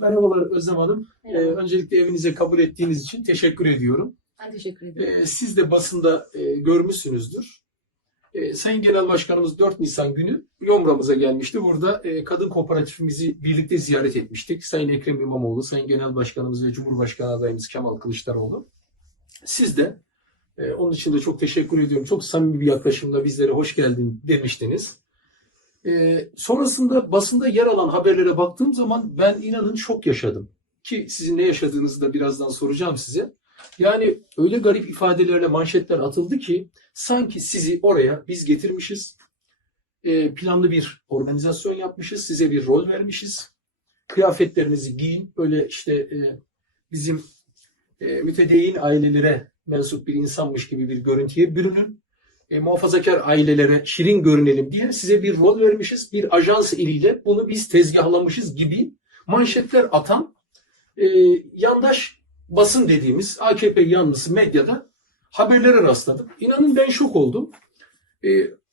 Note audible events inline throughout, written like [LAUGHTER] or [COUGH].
Merhabalar Özlem Hanım. Ee, Merhaba. öncelikle evinize kabul ettiğiniz için teşekkür ediyorum. Ben teşekkür ederim. Ee, siz de basında e, görmüşsünüzdür. Ee, Sayın Genel Başkanımız 4 Nisan günü Yomra'mıza gelmişti. Burada e, kadın kooperatifimizi birlikte ziyaret etmiştik. Sayın Ekrem İmamoğlu, Sayın Genel Başkanımız ve Cumhurbaşkanı adayımız Kemal Kılıçdaroğlu. Siz de e, onun için de çok teşekkür ediyorum. Çok samimi bir yaklaşımla bizlere hoş geldin demiştiniz. Ee, sonrasında basında yer alan haberlere baktığım zaman ben inanın şok yaşadım. Ki sizin ne yaşadığınızı da birazdan soracağım size. Yani öyle garip ifadelerle manşetler atıldı ki sanki sizi oraya biz getirmişiz. Ee, planlı bir organizasyon yapmışız. Size bir rol vermişiz. Kıyafetlerinizi giyin. Öyle işte e, bizim e, mütedeyyin ailelere mensup bir insanmış gibi bir görüntüye bürünün e, muhafazakar ailelere şirin görünelim diye size bir rol vermişiz. Bir ajans eliyle bunu biz tezgahlamışız gibi manşetler atan e, yandaş basın dediğimiz AKP yanlısı medyada haberlere rastladım. İnanın ben şok oldum. E,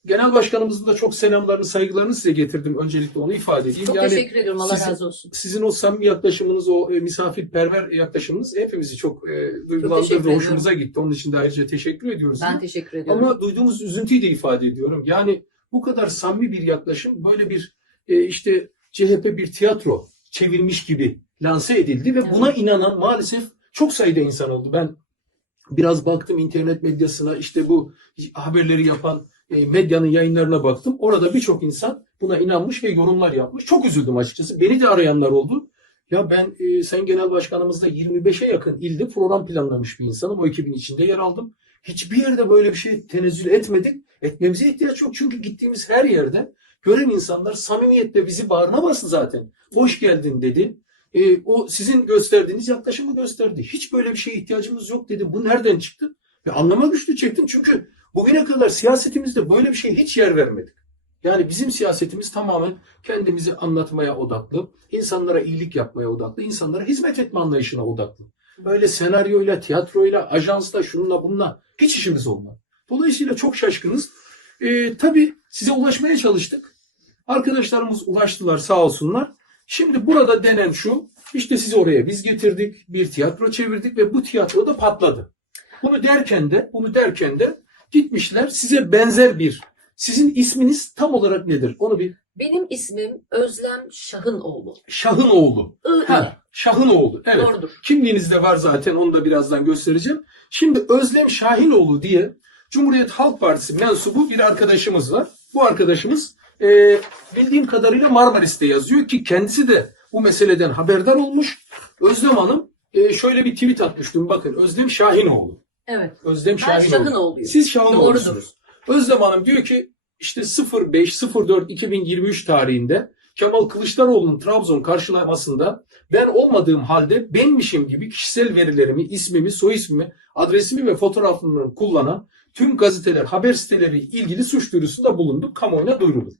Genel Başkanımızın da çok selamlarını, saygılarını size getirdim. Öncelikle onu ifade edeyim. Çok Yani teşekkür ediyorum. Allah sizin- razı olsun. sizin o samimi yaklaşımınız, o e, misafirperver yaklaşımınız hepimizi çok e, duygulandırdı, hoşumuza gitti. Onun için de ayrıca teşekkür ediyoruz. Ben teşekkür ediyorum. Ama duyduğumuz üzüntüyü de ifade ediyorum. Yani bu kadar samimi bir yaklaşım böyle bir e, işte CHP bir tiyatro çevirmiş gibi lanse edildi ve Evet. buna inanan maalesef çok sayıda insan oldu. Ben biraz baktım internet medyasına işte bu haberleri yapan medyanın yayınlarına baktım. Orada birçok insan buna inanmış ve yorumlar yapmış. Çok üzüldüm açıkçası. Beni de arayanlar oldu. Ya ben e, Sayın Genel Başkanımızla 25'e yakın ilde program planlamış bir insanım. O ekibin içinde yer aldım. Hiçbir yerde böyle bir şey tenezzül etmedik. Etmemize ihtiyaç yok. Çünkü gittiğimiz her yerde gören insanlar samimiyetle bizi bağrına bastı zaten. Hoş geldin dedi. E, o sizin gösterdiğiniz yaklaşımı gösterdi. Hiç böyle bir şeye ihtiyacımız yok dedi. Bu nereden çıktı? Ve anlama güçlü çektim. Çünkü bugüne kadar siyasetimizde böyle bir şeye hiç yer vermedik. Yani bizim siyasetimiz tamamen kendimizi anlatmaya odaklı, insanlara iyilik yapmaya odaklı, insanlara hizmet etme anlayışına odaklı. Böyle senaryoyla, tiyatroyla, ajansla, şununla bununla hiç işimiz olmadı. Dolayısıyla çok şaşkınız. Ee, tabii size ulaşmaya çalıştık. Arkadaşlarımız ulaştılar sağ olsunlar. Şimdi burada denen şu, işte sizi oraya biz getirdik, bir tiyatro çevirdik ve bu tiyatro da patladı. Bunu derken de, bunu derken de gitmişler size benzer bir, sizin isminiz tam olarak nedir? Onu bir Benim ismim Özlem Şahınoğlu. Şahınoğlu. I Ha, Şahınoğlu. Evet. Doğrudur. Kimliğinizde var zaten onu da birazdan göstereceğim. Şimdi Özlem Şahinoğlu diye Cumhuriyet Halk Partisi mensubu bir arkadaşımız var. Bu arkadaşımız e, bildiğim kadarıyla Marmaris'te yazıyor ki kendisi de bu meseleden haberdar olmuş. Özlem Hanım e, şöyle bir tweet atmıştım. Bakın Özlem Şahinoğlu. Evet. Özlem Ben Şahinoğlu. Şahınoğlu'yum. Siz Şahinoğlu'sunuz. Özlem Hanım diyor ki işte 05-04-2023 tarihinde Kemal Kılıçdaroğlu'nun Trabzon karşılamasında ben olmadığım halde benmişim gibi kişisel verilerimi, ismimi, soy ismimi, adresimi ve fotoğraflarını kullanan tüm gazeteler, haber siteleri ilgili suç duyurusunda bulunduk. Kamuoyuna duyurulur.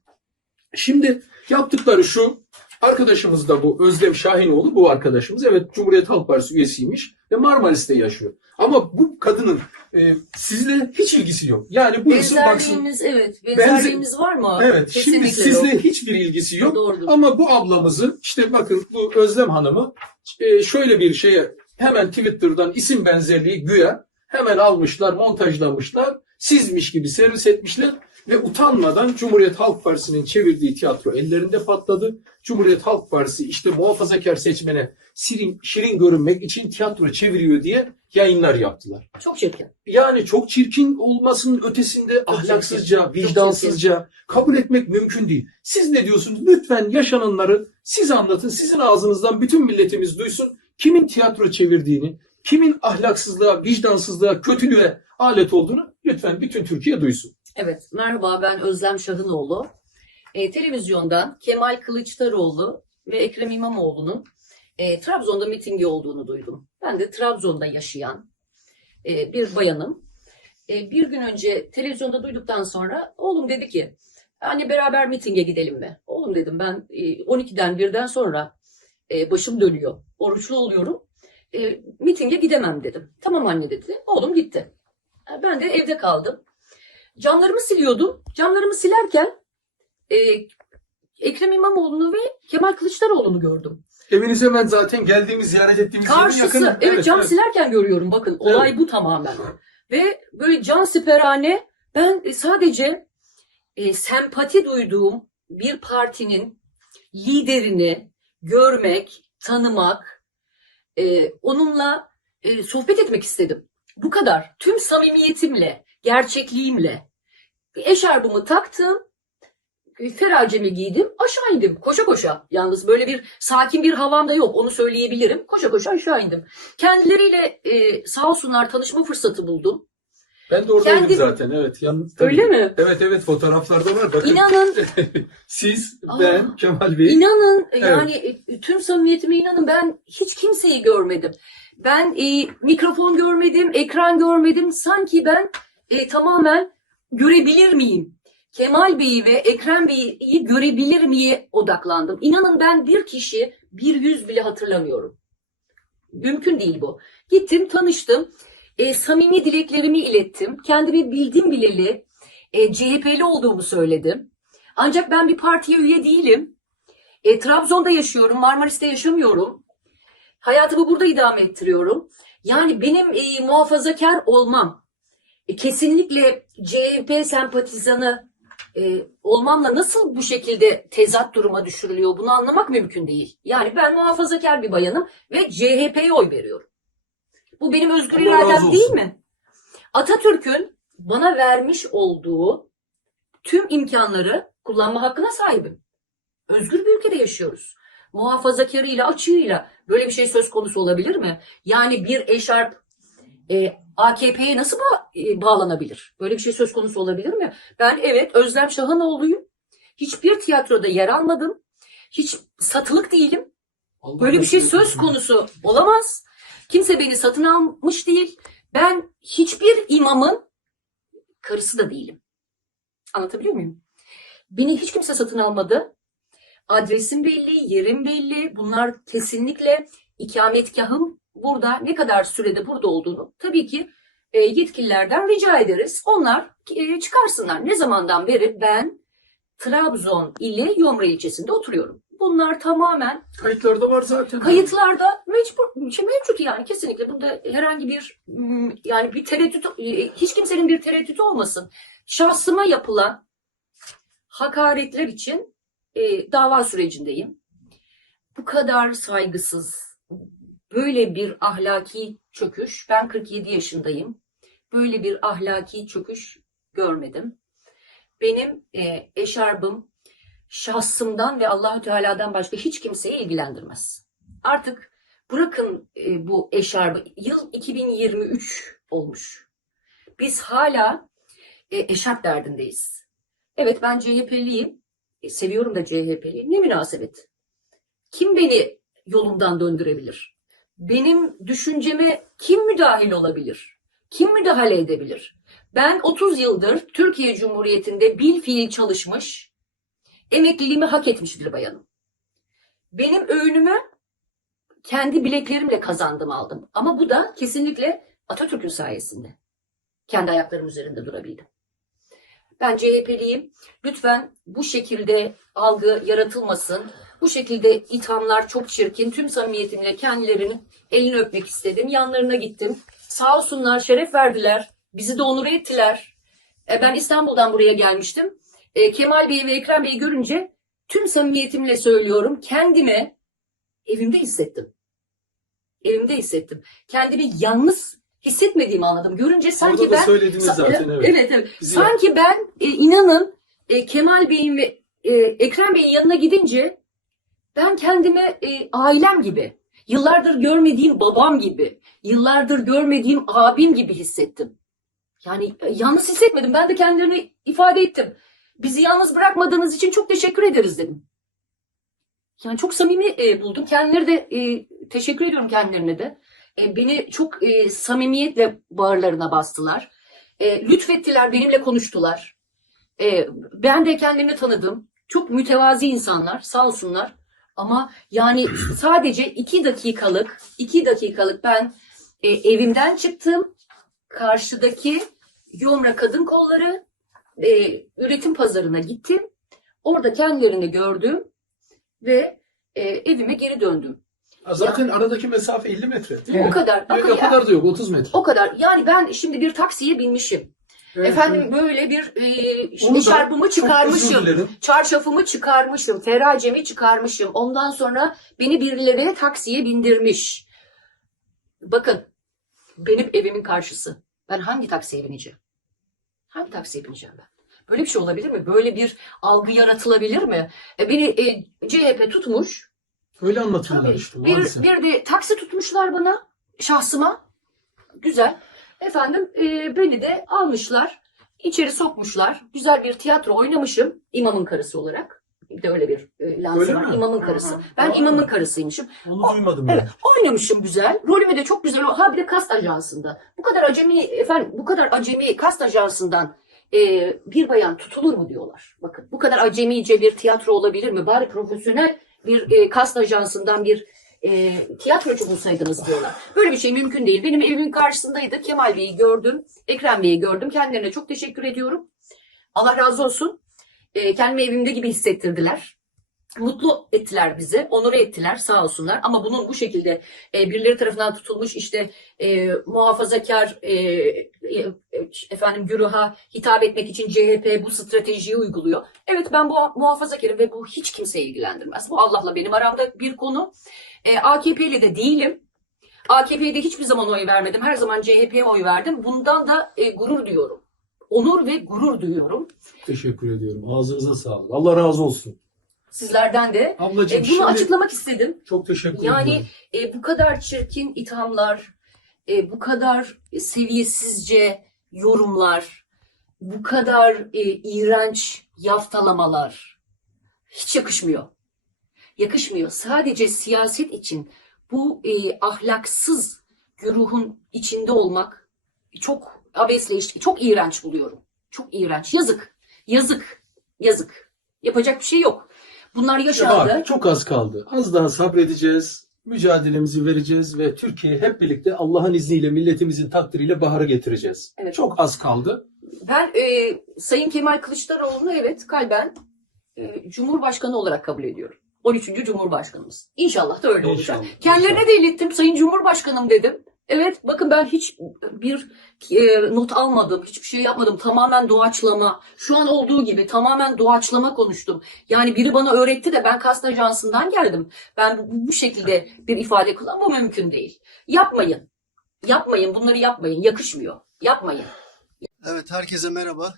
Şimdi yaptıkları şu, arkadaşımız da bu Özlem Şahinoğlu bu arkadaşımız. Evet Cumhuriyet Halk Partisi üyesiymiş ve Marmaris'te yaşıyor. Ama bu kadının e, sizle hiç ilgisi yok. Yani bu isim baksın. Benzerliğimiz evet. Benzerliğimiz var mı? Evet, şimdi Kesinlikle sizle yok. hiçbir ilgisi yok. Doğrudur. Ama bu ablamızı işte bakın bu Özlem Hanım'ı e, şöyle bir şeye hemen Twitter'dan isim benzerliği güya hemen almışlar, montajlamışlar. Sizmiş gibi servis etmişler ve utanmadan Cumhuriyet Halk Partisi'nin çevirdiği tiyatro ellerinde patladı. Cumhuriyet Halk Partisi işte muhafazakar seçmene şirin, şirin görünmek için tiyatro çeviriyor diye yayınlar yaptılar. Çok çirkin. Yani çok çirkin olmasının ötesinde ahlaksızca, çirkin. Çok vicdansızca kabul etmek mümkün değil. Siz ne diyorsunuz? Lütfen yaşananları siz anlatın. Sizin ağzınızdan bütün milletimiz duysun. Kimin tiyatro çevirdiğini, kimin ahlaksızlığa, vicdansızlığa, kötülüğe alet olduğunu lütfen bütün Türkiye duysun. Evet. Merhaba ben Özlem Şahınoğlu. E, televizyondan Kemal Kılıçdaroğlu ve Ekrem İmamoğlu'nun e, Trabzon'da mitingi olduğunu duydum. Ben de Trabzon'da yaşayan e, bir bayanım. E, bir gün önce televizyonda duyduktan sonra oğlum dedi ki anne beraber mitinge gidelim mi? Oğlum dedim ben e, 12'den birden sonra e, başım dönüyor. Oruçlu oluyorum. E, mitinge gidemem dedim. Tamam anne dedi. Oğlum gitti. E, Ben de evde kaldım. Camlarımı siliyordum. Camlarımı silerken e, Ekrem İmamoğlu'nu ve Kemal Kılıçdaroğlu'nu gördüm. Eviniz hemen zaten geldiğimiz, ziyaret ettiğimiz yerin Karşısı. yakın. Evet, cam silerken görüyorum bakın. Olay bu tamamen. Ve böyle can siperhane ben sadece e, sempati duyduğum bir partinin liderini görmek, tanımak, e, onunla e, sohbet etmek istedim. Bu kadar. Tüm samimiyetimle, gerçekliğimle. Eşarbımı taktım. Feracemi giydim. Aşağı indim. Koşa koşa. Yalnız böyle bir sakin bir havam da yok. Onu söyleyebilirim. Koşa koşa aşağı indim. Kendileriyle e, sağ olsunlar tanışma fırsatı buldum. Ben de oradaydım Kendim- zaten. Evet. Yan, tabii. Öyle mi? Evet evet fotoğraflarda var. Bakın. İnanın, [LAUGHS] Siz, Aa. ben, Kemal Bey. inanın yani e, tüm samimiyetime inanın ben hiç kimseyi görmedim. Ben e, mikrofon görmedim, ekran görmedim. Sanki ben e, tamamen görebilir miyim? Kemal Bey'i ve Ekrem Bey'i görebilir miye odaklandım. İnanın ben bir kişi bir yüz bile hatırlamıyorum. Mümkün değil bu. Gittim, tanıştım. E, samimi dileklerimi ilettim. Kendimi bildim bileli e, CHP'li olduğumu söyledim. Ancak ben bir partiye üye değilim. E, Trabzon'da yaşıyorum, Marmaris'te yaşamıyorum. Hayatımı burada idame ettiriyorum. Yani benim e, muhafazakar olmam, kesinlikle CHP sempatizanı e, olmamla nasıl bu şekilde tezat duruma düşürülüyor bunu anlamak mümkün değil. Yani ben muhafazakar bir bayanım ve CHP'ye oy veriyorum. Bu benim özgür Allah iradem değil mi? Atatürk'ün bana vermiş olduğu tüm imkanları kullanma hakkına sahibim. Özgür bir ülkede yaşıyoruz. Muhafazakarıyla, açığıyla böyle bir şey söz konusu olabilir mi? Yani bir eşarp e, AKP'ye nasıl ba- e, bağlanabilir? Böyle bir şey söz konusu olabilir mi? Ben evet Özlem Şahanoğlu'yum. Hiçbir tiyatroda yer almadım. Hiç satılık değilim. Allah Böyle bir şey söz konusu olamaz. Kimse beni satın almış değil. Ben hiçbir imamın karısı da değilim. Anlatabiliyor muyum? Beni hiç kimse satın almadı. Adresim belli, yerim belli. Bunlar kesinlikle ikametgahım burada ne kadar sürede burada olduğunu tabii ki e, yetkililerden rica ederiz. Onlar e, çıkarsınlar. Ne zamandan beri ben Trabzon ili Yomra ilçesinde oturuyorum. Bunlar tamamen Kayıtlarda var zaten. Kayıtlarda mecbur, şey mevcut yani kesinlikle bunda herhangi bir mm, yani bir tereddüt e, hiç kimsenin bir tereddütü olmasın. Şahsıma yapılan hakaretler için e, dava sürecindeyim. Bu kadar saygısız, böyle bir ahlaki çöküş, ben 47 yaşındayım. Böyle bir ahlaki çöküş görmedim. Benim e, eşarbım şahsımdan ve Allahü Teala'dan başka hiç kimseyi ilgilendirmez. Artık bırakın e, bu eşarbı. Yıl 2023 olmuş. Biz hala e, eşarp derdindeyiz. Evet ben CHP'liyim. E, seviyorum da CHP'liyi. Ne münasebet. Kim beni yolumdan döndürebilir? Benim düşünceme kim müdahil olabilir? Kim müdahale edebilir? Ben 30 yıldır Türkiye Cumhuriyeti'nde bil fiil çalışmış, emekliliğimi hak etmiş bir bayanım. Benim öğünümü kendi bileklerimle kazandım aldım. Ama bu da kesinlikle Atatürk'ün sayesinde. Kendi ayaklarım üzerinde durabildim. Ben CHP'liyim. Lütfen bu şekilde algı yaratılmasın. Bu şekilde ithamlar çok çirkin. Tüm samimiyetimle kendilerinin elini öpmek istedim. Yanlarına gittim. Sağ olsunlar, şeref verdiler. Bizi de onur ettiler. E, ben İstanbul'dan buraya gelmiştim. E, Kemal Bey'i ve Ekrem Bey'i görünce tüm samimiyetimle söylüyorum kendime evimde hissettim. Evimde hissettim. Kendimi yalnız hissetmediğimi anladım. Görünce sanki Orada da ben söylediniz Sa- zaten evet. evet evet. Bizi- Sanki ben e, inanın e, Kemal Bey'in ve e, Ekrem Bey'in yanına gidince ben kendime e, ailem gibi, yıllardır görmediğim babam gibi, yıllardır görmediğim abim gibi hissettim. Yani e, yalnız hissetmedim. Ben de kendilerine ifade ettim. Bizi yalnız bırakmadığınız için çok teşekkür ederiz dedim. Yani çok samimi e, buldum. Kendileri de e, teşekkür ediyorum kendilerine de. E, beni çok e, samimiyetle bağırlarına bastılar. E, lütfettiler, benimle konuştular. E, ben de kendilerini tanıdım. Çok mütevazi insanlar, sağ olsunlar. Ama yani sadece iki dakikalık, iki dakikalık ben e, evimden çıktım. Karşıdaki Yomra Kadın Kolları e, üretim pazarına gittim. Orada kendilerini gördüm ve e, evime geri döndüm. Zaten aradaki mesafe 50 metre değil mi? O kadar. Bakın o ya, kadar da yok 30 metre. o kadar. Yani ben şimdi bir taksiye binmişim. Evet, Efendim böyle bir e, işte özür çıkarmışım. Çarşafımı çıkarmışım. Feracemi çıkarmışım. Ondan sonra beni birileri taksiye bindirmiş. Bakın benim evimin karşısı. Ben hangi taksiye bineceğim? Hangi taksiye bineceğim ben? Böyle bir şey olabilir mi? Böyle bir algı yaratılabilir mi? E, beni e, CHP tutmuş. Öyle anlatıyorlar Tabii. işte Bir, maalesef. bir de taksi tutmuşlar bana. Şahsıma. Güzel. Efendim e, beni de almışlar. içeri sokmuşlar. Güzel bir tiyatro oynamışım. imamın karısı olarak. Bir de öyle bir e, mi? İmamın karısı. Hı. Ben Aa. imamın karısıymışım. Onu duymadım Evet, ben. oynamışım güzel. Rolümü de çok güzel. Ha bir de kast ajansında. Bu kadar acemi efendim bu kadar acemi kast ajansından e, bir bayan tutulur mu diyorlar. Bakın bu kadar acemice bir tiyatro olabilir mi? Bari profesyonel bir e, kast ajansından bir e, tiyatrocu bulsaydınız diyorlar. Böyle bir şey mümkün değil. Benim evimin karşısındaydı. Kemal Bey'i gördüm. Ekrem Bey'i gördüm. Kendilerine çok teşekkür ediyorum. Allah razı olsun. E, kendimi evimde gibi hissettirdiler. Mutlu ettiler bizi, onur ettiler sağ olsunlar. Ama bunun bu şekilde e, birileri tarafından tutulmuş işte e, muhafazakar e, e, efendim güruha hitap etmek için CHP bu stratejiyi uyguluyor. Evet ben bu muhafazakarım ve bu hiç kimseyi ilgilendirmez. Bu Allah'la benim aramda bir konu. E, AKP'li de değilim. AKP'ye de hiçbir zaman oy vermedim. Her zaman CHP'ye oy verdim. Bundan da e, gurur duyuyorum. Onur ve gurur duyuyorum. Teşekkür ediyorum. Ağzınıza sağlık. Allah razı olsun. Sizlerden de. Ablacığım E, bunu şimdi açıklamak istedim. çok teşekkür Yani ediyorum. e, bu kadar çirkin ithamlar, e, bu kadar seviyesizce yorumlar, bu kadar e, iğrenç yaftalamalar hiç yakışmıyor. Yakışmıyor. Sadece siyaset için bu e, ahlaksız güruhun içinde olmak çok abesleyici, çok iğrenç buluyorum. Çok iğrenç. Yazık. Yazık. Yazık. Yapacak bir şey yok. Bunlar yaşandı. Bak, çok az kaldı. Az daha sabredeceğiz. Mücadelemizi vereceğiz ve Türkiye'yi hep birlikte Allah'ın izniyle milletimizin takdiriyle bahara getireceğiz. Evet. Çok az kaldı. Ben e, Sayın Kemal Kılıçdaroğlu'nu evet kalben e, Cumhurbaşkanı olarak kabul ediyorum. 13. Cumhurbaşkanımız. İnşallah da öyle olacak. İnşallah, Kendilerine inşallah. de ilettim. Sayın Cumhurbaşkanım dedim. Evet bakın ben hiç bir e, not almadım. Hiçbir şey yapmadım. Tamamen doğaçlama. Şu an olduğu gibi tamamen doğaçlama konuştum. Yani biri bana öğretti de ben kast ajansından geldim. Ben bu, şekilde bir ifade kullan. Mümkün değil. Yapmayın. Yapmayın. Bunları yapmayın. Yakışmıyor. Yapmayın. Evet, herkese merhaba.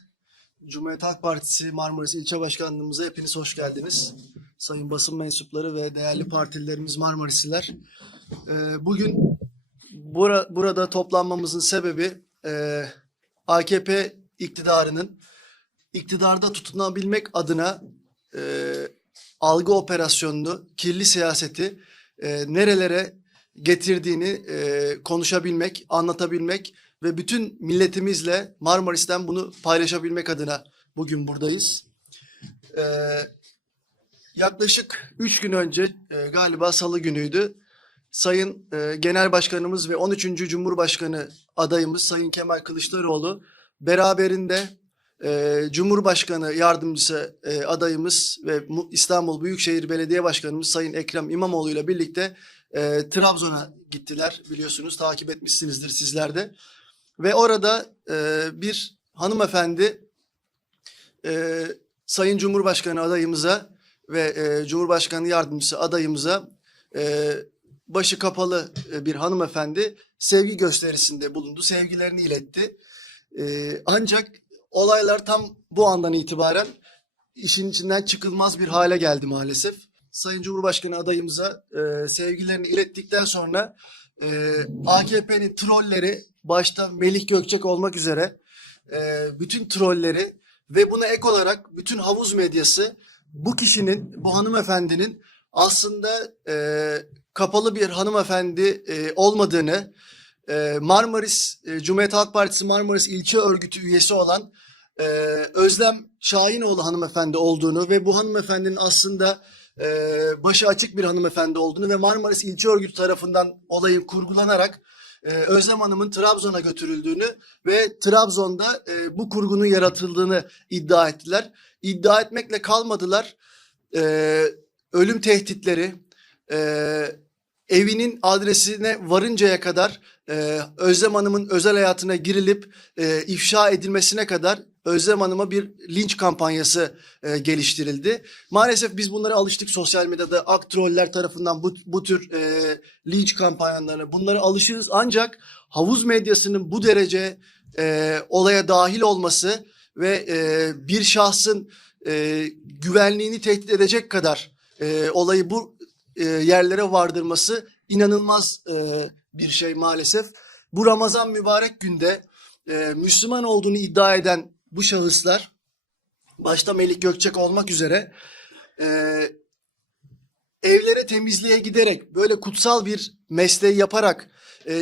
Cumhuriyet Halk Partisi Marmaris İlçe Başkanlığımıza hepiniz hoş geldiniz. Sayın basın mensupları ve değerli partililerimiz Marmarisliler. Ee, bugün bura- burada toplanmamızın sebebi e, AKP iktidarının iktidarda tutunabilmek adına e, algı operasyonunu, kirli siyaseti e, nerelere getirdiğini e, konuşabilmek, anlatabilmek ve bütün milletimizle Marmaris'ten bunu paylaşabilmek adına bugün buradayız. Ee, yaklaşık 3 gün önce e, galiba salı günüydü. Sayın e, Genel Başkanımız ve 13. Cumhurbaşkanı adayımız Sayın Kemal Kılıçdaroğlu beraberinde e, Cumhurbaşkanı yardımcısı e, adayımız ve İstanbul Büyükşehir Belediye Başkanımız Sayın Ekrem İmamoğlu ile birlikte e, Trabzon'a gittiler biliyorsunuz takip etmişsinizdir sizler de. Ve orada e, bir hanımefendi e, Sayın Cumhurbaşkanı adayımıza ve e, Cumhurbaşkanı yardımcısı adayımıza e, başı kapalı e, bir hanımefendi sevgi gösterisinde bulundu. Sevgilerini iletti. E, ancak olaylar tam bu andan itibaren işin içinden çıkılmaz bir hale geldi maalesef. Sayın Cumhurbaşkanı adayımıza e, sevgilerini ilettikten sonra AKP'nin trolleri başta Melih Gökçek olmak üzere bütün trolleri ve buna ek olarak bütün havuz medyası bu kişinin, bu hanımefendinin aslında e, kapalı bir hanımefendi e, olmadığını, e, Marmaris, e, Cumhuriyet Halk Partisi Marmaris İlçe Örgütü üyesi olan e, Özlem Şahinoğlu hanımefendi olduğunu ve bu hanımefendinin aslında e, başı açık bir hanımefendi olduğunu ve Marmaris İlçe Örgütü tarafından olayın kurgulanarak e, Özlem Hanım'ın Trabzon'a götürüldüğünü ve Trabzon'da e, bu kurgunun yaratıldığını iddia ettiler. İddia etmekle kalmadılar. E, ölüm tehditleri, e, evinin adresine varıncaya kadar e, Özlem Hanım'ın özel hayatına girilip e, ifşa edilmesine kadar Özlem Hanım'a bir linç kampanyası e, geliştirildi. Maalesef biz bunlara alıştık sosyal medyada aktroller tarafından bu, bu tür e, linç kampanyalarına bunlara alışırız. Ancak havuz medyasının bu derece e, olaya dahil olması ve e, bir şahsın e, güvenliğini tehdit edecek kadar e, olayı bu e, yerlere vardırması inanılmaz e, bir şey maalesef. Bu Ramazan mübarek günde e, Müslüman olduğunu iddia eden bu şahıslar başta Melik Gökçek olmak üzere evlere temizliğe giderek böyle kutsal bir mesleği yaparak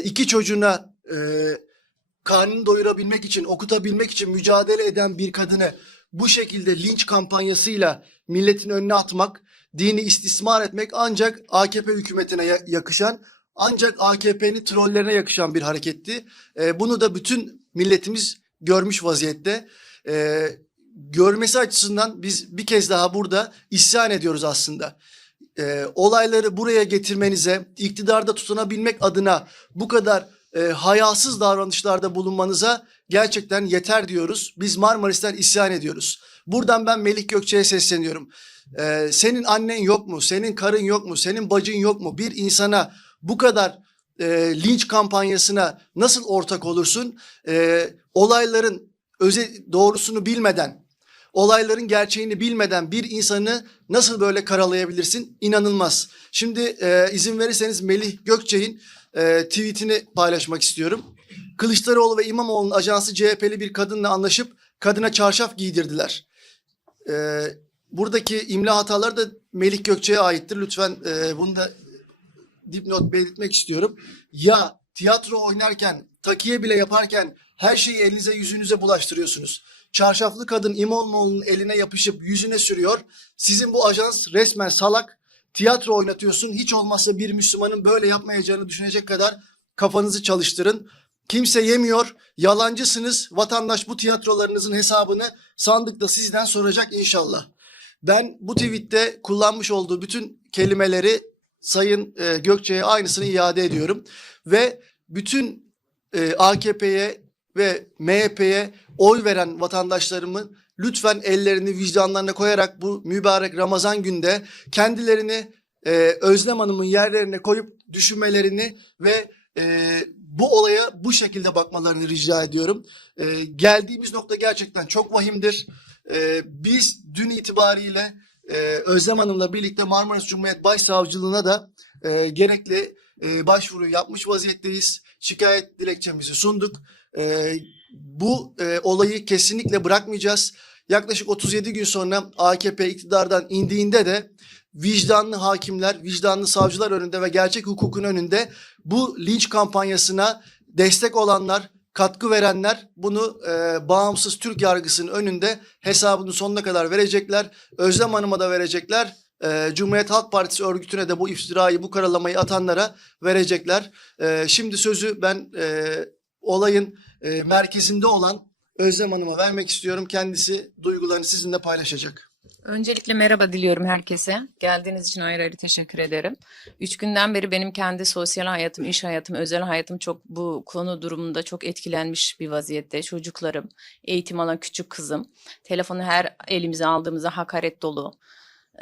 iki çocuğuna e, karnını doyurabilmek için, okutabilmek için mücadele eden bir kadını bu şekilde linç kampanyasıyla milletin önüne atmak, dini istismar etmek ancak AKP hükümetine ya- yakışan, ancak AKP'nin trollerine yakışan bir hareketti. E, bunu da bütün milletimiz görmüş vaziyette. E, görmesi açısından biz bir kez daha burada isyan ediyoruz aslında. E, olayları buraya getirmenize, iktidarda tutunabilmek adına bu kadar e, hayasız davranışlarda bulunmanıza gerçekten yeter diyoruz. Biz Marmaris'ten isyan ediyoruz. Buradan ben Melih Gökçe'ye sesleniyorum. E, senin annen yok mu? Senin karın yok mu? Senin bacın yok mu? Bir insana bu kadar e, linç kampanyasına nasıl ortak olursun? E, olayların öze doğrusunu bilmeden, olayların gerçeğini bilmeden bir insanı nasıl böyle karalayabilirsin? İnanılmaz. Şimdi e, izin verirseniz Melih Gökçe'nin e, tweetini paylaşmak istiyorum. Kılıçdaroğlu ve İmamoğlu'nun ajansı CHP'li bir kadınla anlaşıp kadına çarşaf giydirdiler. E, buradaki imla hataları da Melih Gökçe'ye aittir. Lütfen e, bunu da dipnot belirtmek istiyorum. Ya tiyatro oynarken, takiye bile yaparken her şeyi elinize yüzünüze bulaştırıyorsunuz. Çarşaflı kadın İmamoğlu'nun eline yapışıp yüzüne sürüyor. Sizin bu ajans resmen salak. Tiyatro oynatıyorsun. Hiç olmazsa bir Müslümanın böyle yapmayacağını düşünecek kadar kafanızı çalıştırın. Kimse yemiyor. Yalancısınız. Vatandaş bu tiyatrolarınızın hesabını sandıkta sizden soracak inşallah. Ben bu tweette kullanmış olduğu bütün kelimeleri Sayın e, Gökçe'ye aynısını iade ediyorum. Ve bütün e, AKP'ye ve MHP'ye oy veren vatandaşlarımın lütfen ellerini vicdanlarına koyarak bu mübarek Ramazan günde kendilerini e, Özlem Hanım'ın yerlerine koyup düşünmelerini ve e, bu olaya bu şekilde bakmalarını rica ediyorum. E, geldiğimiz nokta gerçekten çok vahimdir. E, biz dün itibariyle e, Özlem Hanım'la birlikte Marmaris Cumhuriyet Başsavcılığına da e, gerekli e, başvuru yapmış vaziyetteyiz. Şikayet dilekçemizi sunduk. E, bu e, olayı kesinlikle bırakmayacağız. Yaklaşık 37 gün sonra AKP iktidardan indiğinde de vicdanlı hakimler, vicdanlı savcılar önünde ve gerçek hukukun önünde bu linç kampanyasına destek olanlar, katkı verenler bunu e, bağımsız Türk yargısının önünde hesabını sonuna kadar verecekler. Özlem Hanım'a da verecekler. E, Cumhuriyet Halk Partisi örgütüne de bu iftirayı, bu karalamayı atanlara verecekler. E, şimdi sözü ben e, olayın e, merkezinde olan Özlem Hanım'a vermek istiyorum. Kendisi duygularını sizinle paylaşacak. Öncelikle merhaba diliyorum herkese. Geldiğiniz için ayrı ayrı teşekkür ederim. Üç günden beri benim kendi sosyal hayatım, iş hayatım, özel hayatım çok bu konu durumunda çok etkilenmiş bir vaziyette. Çocuklarım, eğitim alan küçük kızım. Telefonu her elimize aldığımızda hakaret dolu,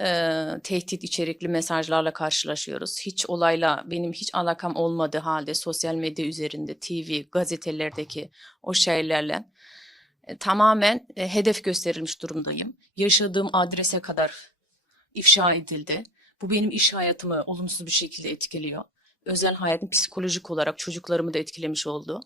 e, tehdit içerikli mesajlarla karşılaşıyoruz. Hiç olayla benim hiç alakam olmadığı halde sosyal medya üzerinde, TV, gazetelerdeki o şeylerle tamamen e, hedef gösterilmiş durumdayım. Yaşadığım adrese kadar ifşa edildi. Bu benim iş hayatımı olumsuz bir şekilde etkiliyor. Özel hayatım psikolojik olarak çocuklarımı da etkilemiş oldu.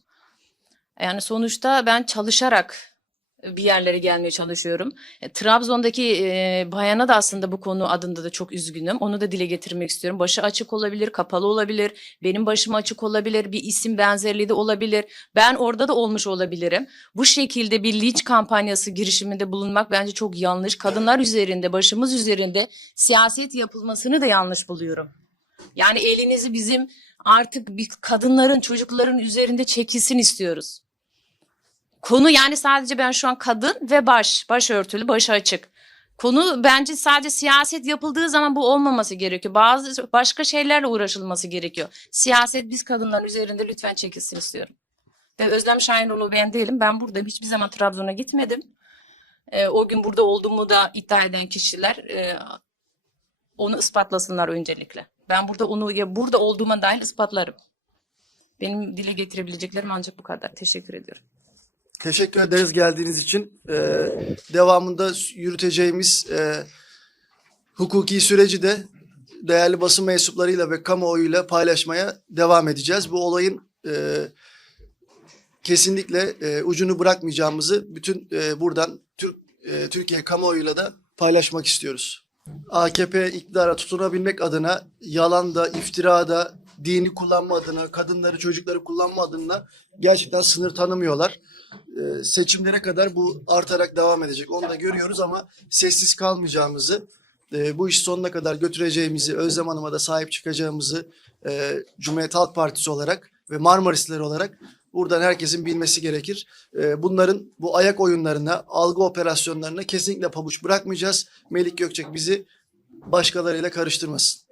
Yani sonuçta ben çalışarak bir yerlere gelmeye çalışıyorum. E, Trabzon'daki e, bayana da aslında bu konu adında da çok üzgünüm. Onu da dile getirmek istiyorum. Başı açık olabilir, kapalı olabilir. Benim başım açık olabilir, bir isim benzerliği de olabilir. Ben orada da olmuş olabilirim. Bu şekilde bir linç kampanyası girişiminde bulunmak bence çok yanlış. Kadınlar üzerinde, başımız üzerinde siyaset yapılmasını da yanlış buluyorum. Yani elinizi bizim artık bir kadınların, çocukların üzerinde çekilsin istiyoruz. Konu yani sadece ben şu an kadın ve baş, başörtülü, başı açık. Konu bence sadece siyaset yapıldığı zaman bu olmaması gerekiyor. Bazı başka şeylerle uğraşılması gerekiyor. Siyaset biz kadınların üzerinde lütfen çekilsin istiyorum. Ve Özlem Şahinoğlu ben değilim. Ben burada hiçbir zaman Trabzon'a gitmedim. Ee, o gün burada olduğumu da iddia eden kişiler e, onu ispatlasınlar öncelikle. Ben burada onu ya burada olduğuma dair ispatlarım. Benim dile getirebileceklerim ancak bu kadar. Teşekkür ediyorum. Teşekkür ederiz geldiğiniz için. Ee, devamında yürüteceğimiz e, hukuki süreci de değerli basın mensuplarıyla ve kamuoyuyla paylaşmaya devam edeceğiz. Bu olayın e, kesinlikle e, ucunu bırakmayacağımızı bütün e, buradan Türk e, Türkiye kamuoyuyla da paylaşmak istiyoruz. AKP iktidara tutunabilmek adına yalanda, iftirada, dini kullanma adına, kadınları, çocukları kullanma adına gerçekten sınır tanımıyorlar. Ee, seçimlere kadar bu artarak devam edecek. Onu da görüyoruz ama sessiz kalmayacağımızı, e, bu işi sonuna kadar götüreceğimizi, Özlem Hanım'a da sahip çıkacağımızı e, Cumhuriyet Halk Partisi olarak ve Marmarisler olarak buradan herkesin bilmesi gerekir. E, bunların bu ayak oyunlarına, algı operasyonlarına kesinlikle pabuç bırakmayacağız. Melik Gökçek bizi başkalarıyla karıştırmasın.